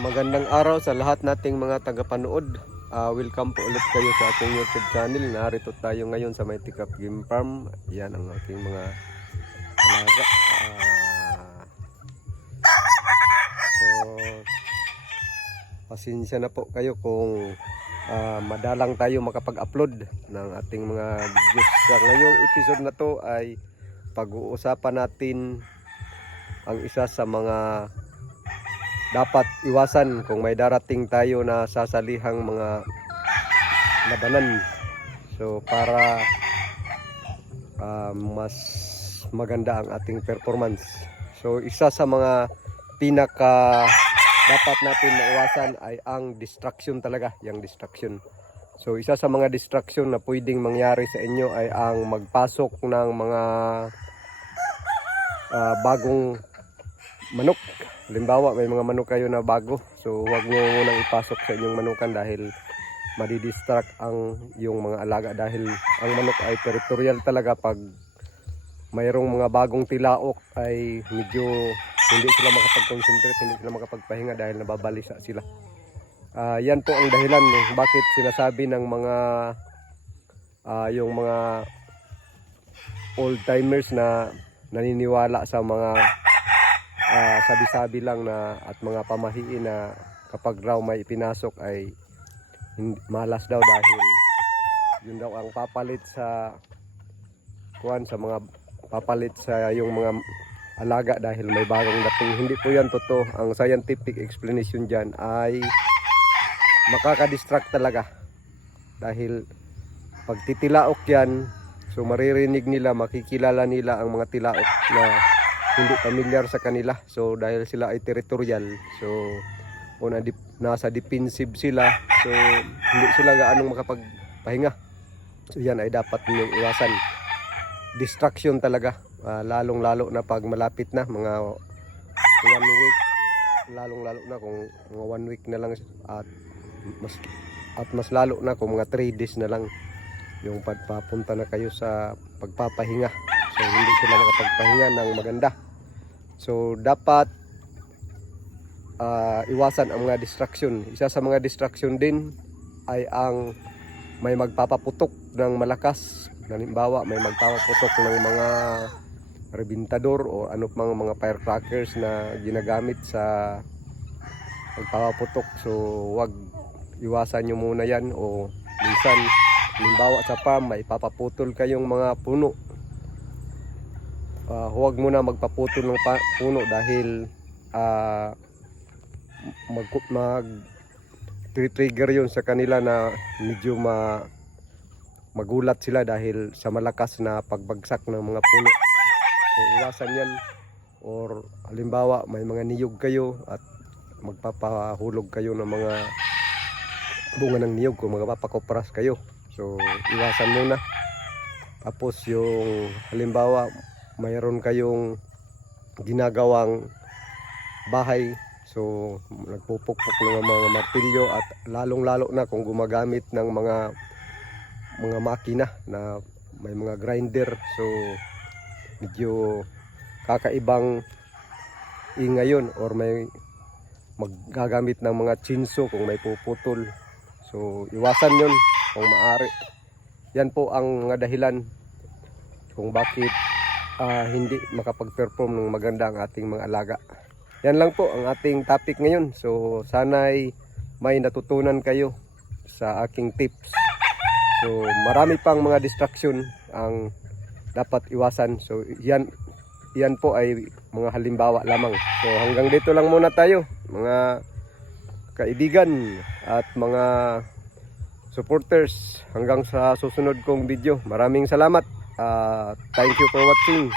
Magandang araw sa lahat nating mga tagapanood. Welcome po ulit kayo sa ating YouTube channel. Narito tayo ngayon sa Maytikap Game Farm. Yan ang ating mga alaga. So, pasensya na po kayo kung madalang tayo makapag-upload ng ating mga videos. Sa ngayong episode na to ay pag-uusapan natin ang isa sa mga dapat iwasan kung may darating tayo na sasalihang mga labanan. So para mas maganda ang ating performance. So isa sa mga pinaka dapat natin maiwasan ay ang distraction talaga, yung distraction. So isa sa mga distraction na pwedeng mangyari sa inyo ay ang magpasok ng mga bagong manok. Halimbawa, may mga manok kayo na bago. So, huwag nyo munang ipasok sa inyong manukan dahil madidistract ang yung mga alaga. Dahil ang manok ay territorial talaga. Pag mayroong mga bagong tilaok ay medyo hindi sila makapag-concentrate, hindi sila makapagpahinga dahil nababalisa sila. Yan po ang dahilan bakit sinasabi ng mga yung mga old timers na naniniwala sa mga sabi-sabi lang na at mga pamahiin na kapag raw may ipinasok ay malas daw dahil yun daw ang papalit sa sa mga papalit sa yung mga alaga dahil may bagong dating. Hindi po yan totoo. Ang scientific explanation dyan ay makakadistract talaga dahil pag titilaok yan, so maririnig nila, makikilala nila ang mga tilaok na hindi familiar sa kanila. So dahil sila ay territorial, so nasa defensive sila, so hindi sila gaanong makapagpahinga. So yan ay dapat ninyong iwasan. Distraction talaga, lalong lalo na pag malapit na mga 1 week, lalong lalo na kung mga 1 week na lang at mas lalo na kung mga 3 days na lang yung papunta na kayo sa pagpapahinga. So hindi sila makapagpahinga ng maganda. So dapat iwasan ang mga distraction. Isa sa mga distraction din ay ang may magpapaputok ng malakas. Halimbawa, may magpapaputok ng mga rebintador o ano pang mga firecrackers na ginagamit sa magpapaputok. So wag, iwasan nyo muna yan. O minsan, halimbawa sa farm, may papaputol kayong mga puno. Huwag muna magpaputol ng puno dahil trigger yun sa kanila na medyo magulat sila dahil sa malakas na pagbagsak ng mga puno. So iwasan yan. Or halimbawa may mga niyog kayo at magpapahulog kayo ng mga bunga ng niyog kung magpapakopras kayo. So iwasan muna. Tapos yung halimbawa mayroon kayong ginagawang bahay, so nagpupukpok ng mga martilyo at lalong lalo na kung gumagamit ng mga makina na may mga grinder, so medyo kakaibang ingay yun. Or may maggagamit ng mga chinso kung may puputol, so iwasan yun kung maaari. Yan po ang mga dahilan kung bakit hindi makapag-perform ng maganda ang ating mga alaga. Yan lang po ang ating topic ngayon. So sana'y may natutunan kayo sa aking tips. So marami pang mga distraction ang dapat iwasan. So yan po ay mga halimbawa lamang. So hanggang dito lang muna tayo, mga kaibigan at mga supporters. Hanggang sa susunod kong video. Maraming salamat. Thank you for watching.